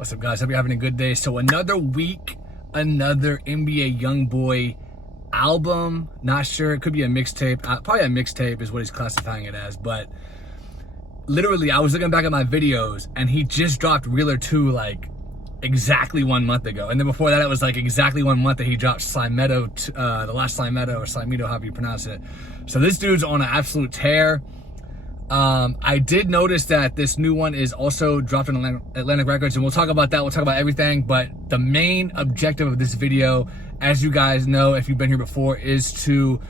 What's up, guys? Hope you're having a good day. So another week, another NBA Youngboy album. Not sure. It could be a mixtape. Probably a mixtape is what he's classifying it as. But literally, I was looking back at my videos, and he just dropped Realer 2 like exactly 1 month ago. And then before that, it was like exactly 1 month that he dropped Slimedo, the last Slimedo, or Slimedo, however you pronounce it. So this dude's on an absolute tear. I did notice that this new one is also dropped on Atlantic Records, and we'll talk about that. We'll talk about everything, but the main objective of this video, as you guys know, if you've been here before, is to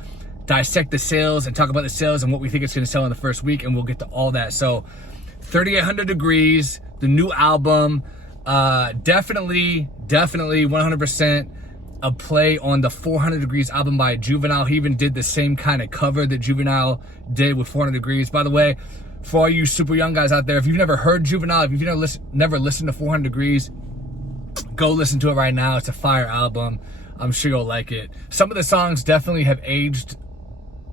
dissect the sales and talk about the sales and what we think it's going to sell in the first week, and we'll get to all that. So 3800 Degrees, the new album, definitely 100% a play on the 400 Degrees album by Juvenile. He even did the same kind of cover that Juvenile did with 400 Degrees. By the way, for all you super young guys out there, if you've never heard Juvenile, if you've never listened to 400 Degrees, go listen to it right now. It's a fire album. I'm sure you'll like it. Some of the songs definitely have aged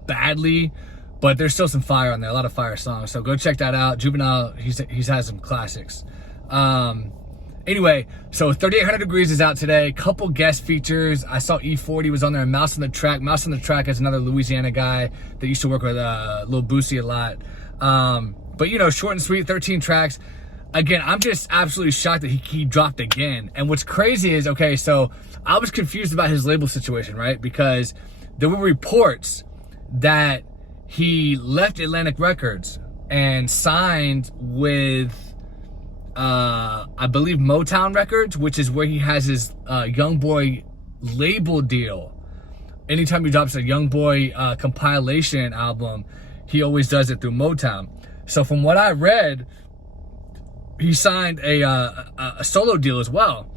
badly, but there's still some fire on there, a lot of fire songs. So go check that out. Juvenile, he's had some classics. Anyway, so 3800 Degrees is out today. Couple guest features. I saw E40 was on there, and Mouse on the Track. Mouse on the Track is another Louisiana guy that used to work with Lil Boosie a lot. But you know, short and sweet, 13 tracks. Again, I'm just absolutely shocked that he dropped again. And what's crazy is, okay, so I was confused about his label situation, right? Because there were reports that he left Atlantic Records and signed with I believe Motown Records, which is where he has his Youngboy label deal. Anytime he drops a Youngboy compilation album, he always does it through Motown. So from what I read, he signed a solo deal as well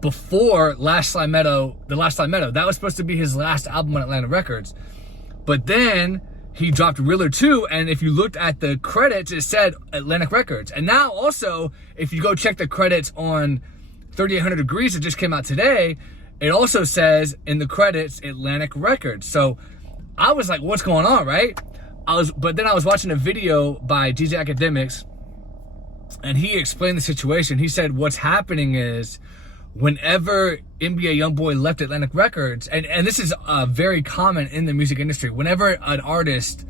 before the last Slimedo. That was supposed to be his last album on Atlantic Records. But then he dropped Realer 2, and if you looked at the credits, it said Atlantic Records. And now also, if you go check the credits on 3800 Degrees, it just came out today, it also says in the credits Atlantic Records. So I was like, what's going on, right? But then I was watching a video by DJ Academics, and he explained the situation. He said what's happening is, whenever NBA Youngboy left Atlantic Records, and this is very common in the music industry, whenever an artist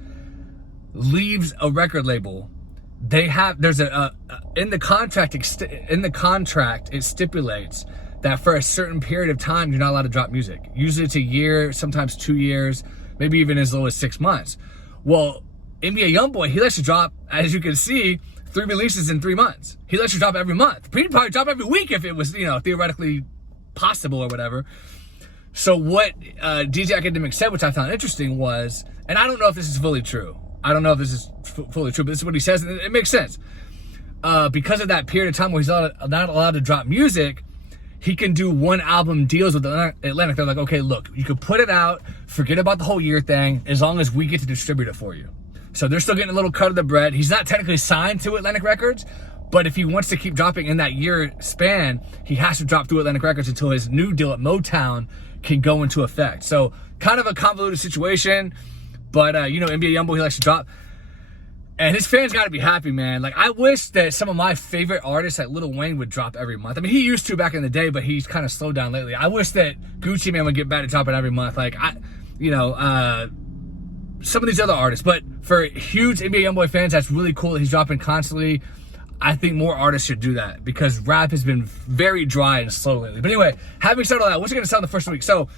leaves a record label, there's in the contract it stipulates that for a certain period of time you're not allowed to drop music. Usually it's a year, sometimes 2 years, maybe even as low as 6 months. Well, NBA Youngboy, he lets you drop, as you can see, 3 releases in 3 months. He lets you drop every month. He'd probably drop every week if it was, you know, theoretically possible or whatever. So what DJ Academic said, which I found interesting, was, and I don't know if this is fully true. I don't know if this is fully true, but this is what he says, and it makes sense. Because of that period of time where he's not allowed to drop music, he can do one album deals with Atlantic. They're like, okay, look, you can put it out, forget about the whole year thing, as long as we get to distribute it for you. So they're still getting a little cut of the bread. He's not technically signed to Atlantic Records, but if he wants to keep dropping in that year span, he has to drop through Atlantic Records until his new deal at Motown can go into effect. So kind of a convoluted situation, but you know, NBA Youngboy, he likes to drop. And his fans got to be happy, man. Like, I wish that some of my favorite artists, like Lil Wayne, would drop every month. I mean, he used to back in the day, but he's kind of slowed down lately. I wish that Gucci Mane would get back to dropping every month. Like, some of these other artists. But for huge NBA Youngboy fans, that's really cool that he's dropping constantly. I think more artists should do that because rap has been very dry and slow lately. But anyway, having said all that, what's it going to sell the first week? So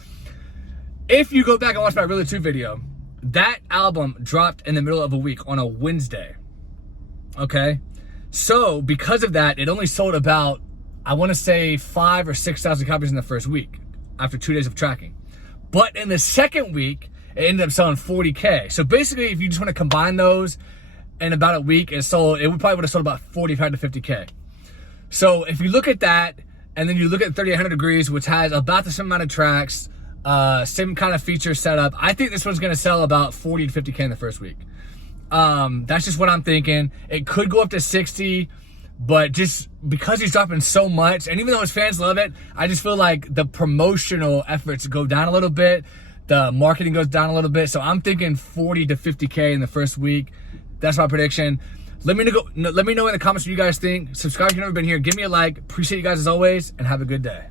if you go back and watch my Realer 2 video, that album dropped in the middle of a week on a Wednesday. Okay? So because of that, it only sold about, I want to say 5,000 or 6,000 copies in the first week after 2 days of tracking. But in the second week, it ended up selling 40K. So basically, if you just want to combine those, in about a week, it probably would have sold about 45 to 50K. So if you look at that, and then you look at 3800 Degrees, which has about the same amount of tracks, same kind of feature setup, I think this one's going to sell about 40 to 50K in the first week. That's just what I'm thinking. It could go up to 60, but just because he's dropping so much, and even though his fans love it, I just feel like the promotional efforts go down a little bit. The marketing goes down a little bit. So I'm thinking 40 to 50K in the first week. That's my prediction. Let me know in the comments what you guys think. Subscribe if you've never been here. Give me a like. Appreciate you guys as always, and have a good day.